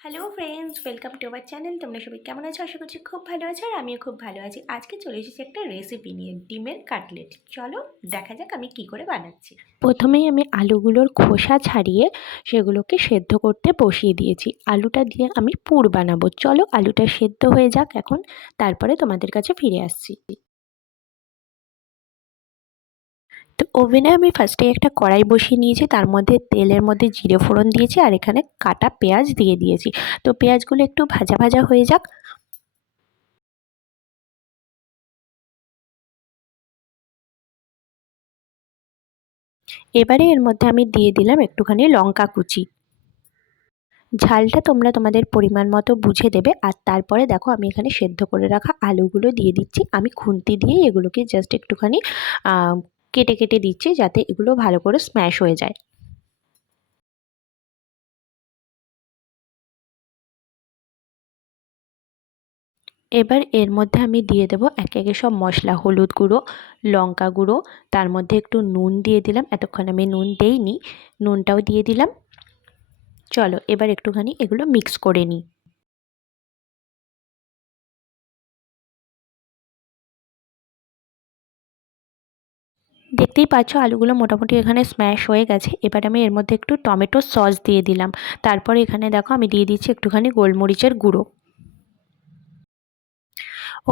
Hello friends, welcome to our channel. তোমরা সবাই কেমন আছো? আশা করছি খুব ভালো আছো, আর আমিও খুব ভালো আছি। আজকে চলে এসেছি একটা রেসিপি নিয়ে, ডিমের কাটলেট। চলো দেখা যাক আমি কি করে বানাচ্ছি। প্রথমেই আমি আলুগুলোর খোসা ছাড়িয়ে সেগুলোকে সেদ্ধ করতে বসিয়ে দিয়েছি। আলুটা দিয়ে আমি পুর বানাবো। চলো আলুটা সেদ্ধ হয়ে যাক এখন, তারপরে তোমাদের কাছে ফিরে আসছি। তো ওভেনে আমি ফার্স্টে একটা কড়াই বসিয়ে নিয়েছি, তার মধ্যে তেলের মধ্যে জিরে ফোড়ন দিয়েছি, আর এখানে কাটা পেঁয়াজ দিয়ে দিয়েছি। তো পেঁয়াজগুলো একটু ভাজা ভাজা হয়ে যাক। এবারে এর মধ্যে আমি দিয়ে দিলাম একটুখানি লঙ্কা কুচি। ঝালটা তোমরা তোমাদের পরিমাণ মতো বুঝে দেবে। আর তারপরে দেখো আমি এখানে সেদ্ধ করে রাখা আলুগুলো দিয়ে দিচ্ছি। আমি খুন্তি দিয়ে এগুলোকে জাস্ট একটুখানি কেটে কেটে দিচ্ছি, যাতে এগুলো ভালো করে স্ম্যাশ হয়ে যায়। এবার এর মধ্যে আমি দিয়ে দেবো একে একে সব মশলা। হলুদ গুঁড়ো, লঙ্কা গুঁড়ো, তার মধ্যে একটু নুন দিয়ে দিলাম। এতক্ষণ আমি নুন দেইনি, নুনটাও দিয়ে দিলাম। চলো এবার একটুখানি এগুলো মিক্স করে নিই। দেখতেই পাচ্ছ আলুগুলো মোটামুটি এখানে স্ম্যাশ হয়ে গেছে। এবার আমি এর মধ্যে একটু টমেটো সস দিয়ে দিলাম। তারপরে এখানে দেখো আমি দিয়ে দিচ্ছি একটুখানি গোলমরিচের গুঁড়ো।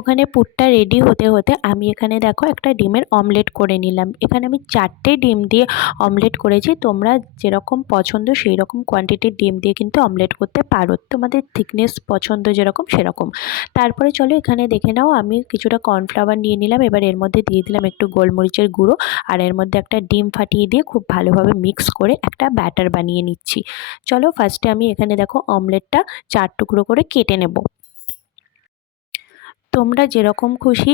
ওখানে পুরটা রেডি হতে হতে আমি এখানে দেখো একটা ডিমের অমলেট করে নিলাম। এখানে আমি 4টে ডিম দিয়ে অমলেট করেছি। তোমরা যেরকম পছন্দ সেই রকম কোয়ান্টিটির ডিম দিয়ে কিন্তু অমলেট করতে পারো, তোমাদের থিকনেস পছন্দ যেরকম সেরকম। তারপরে চলো এখানে দেখে নাও, আমি কিছুটা কর্নফ্লাওয়ার নিয়ে নিলাম। এবার এর মধ্যে দিয়ে দিলাম একটু গোলমরিচের গুঁড়ো, আর এর মধ্যে একটা ডিম ফাটিয়ে দিয়ে খুব ভালোভাবে মিক্স করে একটা ব্যাটার বানিয়ে নিচ্ছি। চলো ফার্স্টে আমি এখানে দেখো অমলেটটা 4 টুকরো করে কেটে নেব। তোমরা যেরকম খুশি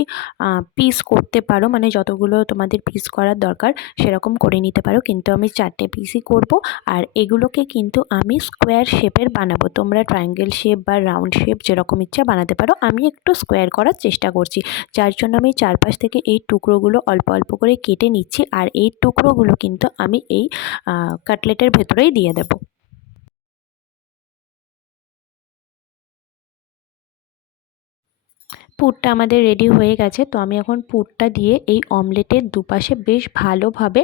পিস করতে পারো, মানে যতগুলো তোমাদের পিস করার দরকার সেরকম করে নিতে পারো, কিন্তু আমি 4টে পিসই করব। আর এগুলোকে কিন্তু আমি স্কোয়ার শেপের বানাবো। তোমরা ট্রায়াঙ্গেল শেপ বা রাউন্ড শেপ যেরকম ইচ্ছা বানাতে পারো। আমি একটু স্কোয়ার করার চেষ্টা করছি, যার জন্য আমি চারপাশ থেকে এই টুকরোগুলো অল্প অল্প করে কেটে নিচ্ছি। আর এই টুকরোগুলো কিন্তু আমি এই কাটলেটের ভেতরেই দিয়ে দেবো। পুরটা আমাদের রেডি হয়ে গেছে। তো আমি এখন পুরটা দিয়ে এই অমলেটের দুপাশে বেশ ভালোভাবে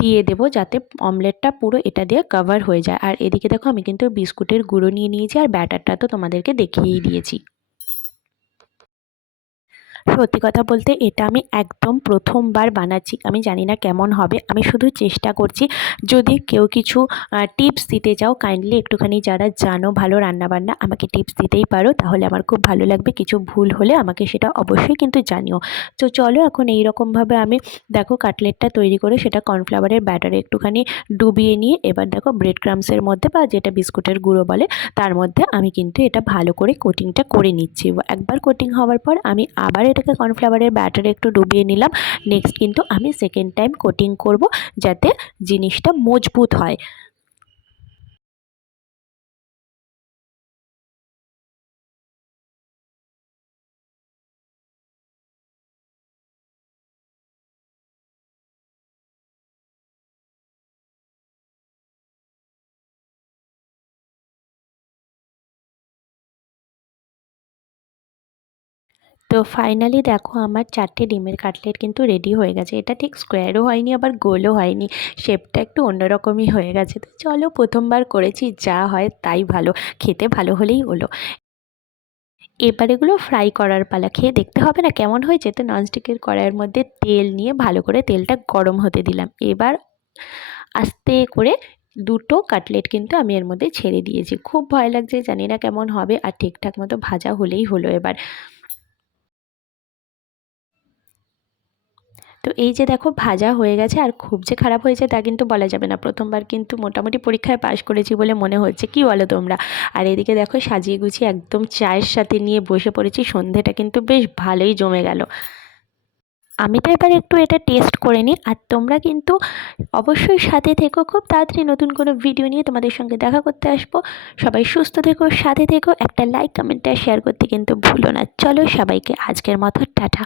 দিয়ে দেবো, যাতে অমলেটটা পুরো এটা দিয়ে কভার হয়ে যায়। আর এদিকে দেখো আমি কিন্তু বিস্কুটের গুঁড়ো নিয়ে নিয়েছি, আর ব্যাটারটা তো তোমাদেরকে দেখিয়েই দিয়েছি। সত্যি কথা বলতে এটা আমি একদম প্রথমবার বানাচ্ছি। আমি জানি না কেমন হবে, আমি শুধু চেষ্টা করছি। যদি কেউ কিছু টিপস দিতে চাও, কাইন্ডলি একটুখানি যারা জানো ভালো রান্নাবান্না, আমাকে টিপস দিতেই পারো, তাহলে আমার খুব ভালো লাগবে। কিছু ভুল হলে আমাকে সেটা অবশ্যই কিন্তু জানিও। তো চলো এখন এই রকমভাবে আমি দেখো কাটলেটটা তৈরি করে সেটা কর্নফ্লাওয়ারের ব্যাটারে একটুখানি ডুবিয়ে নিয়ে, এবার দেখো ব্রেড ক্রামসের মধ্যে বা যেটা বিস্কুটের গুঁড়ো বলে তার মধ্যে আমি কিন্তু এটা ভালো করে কোটিংটা করে নিচ্ছি। একবার কোটিং হওয়ার পর আমি আবার এটাকে কর্নফ্লাওয়ারের ব্যাটারে একটু ডুবিয়ে নিলাম। নেক্সট কিন্তু আমি সেকেন্ড টাইম কোটিং করব, যাতে জিনিসটা মজবুত হয়। তো ফাইনালি দেখো আমার 4টে ডিমের কাটলেট কিন্তু রেডি হয়ে গেছে। এটা ঠিক স্কোয়ারও হয়নি, আবার গোলও হয়নি, শেপটা একটু অন্যরকমই হয়ে গেছে। তো চলো প্রথমবার করেছি, যা হয় তাই ভালো, খেতে ভালো হলেই হলো। এবার এগুলো ফ্রাই করার পালা। খেয়ে দেখতে হবে না কেমন হয়েছে। তো ননস্টিকের কড়াইয়ের মধ্যে তেল নিয়ে ভালো করে তেলটা গরম হতে দিলাম। এবার আস্তে করে দুটো কাটলেট কিন্তু আমি এর মধ্যে ছেড়ে দিয়েছি। খুব ভয় লাগছে, জানি না কেমন হবে, আর ঠিকঠাক মতো ভাজা হলেই হলো এবার। তো এই যে দেখো ভাজা হয়ে গেছে, আর খুব যে খারাপ হয়েছে তা কিন্তু বলা যাবে না। প্রথমবার কিন্তু মোটামুটি পরীক্ষায় পাশ করেছি বলে মনে হচ্ছে, কি বলো তোমরা? আর এদিকে দেখো সাজিয়ে গুছিয়ে একদম চায়ের সাথে নিয়ে বসে পড়েছি। সন্ধেটা কিন্তু বেশ ভালোই জমে গেল। আমি তো এবার একটু এটা টেস্ট করে নিই। আর তোমরা কিন্তু অবশ্যই সাথে থেকো, খুব তাড়াতাড়ি নতুন কোনো ভিডিও নিয়ে তোমাদের সঙ্গে দেখা করতে আসবো। সবাই সুস্থ থেকো, সাথে থেকো, একটা লাইক কমেন্ট আর শেয়ার করতে কিন্তু ভুলো না। চলো সবাইকে আজকের মতো টাটা।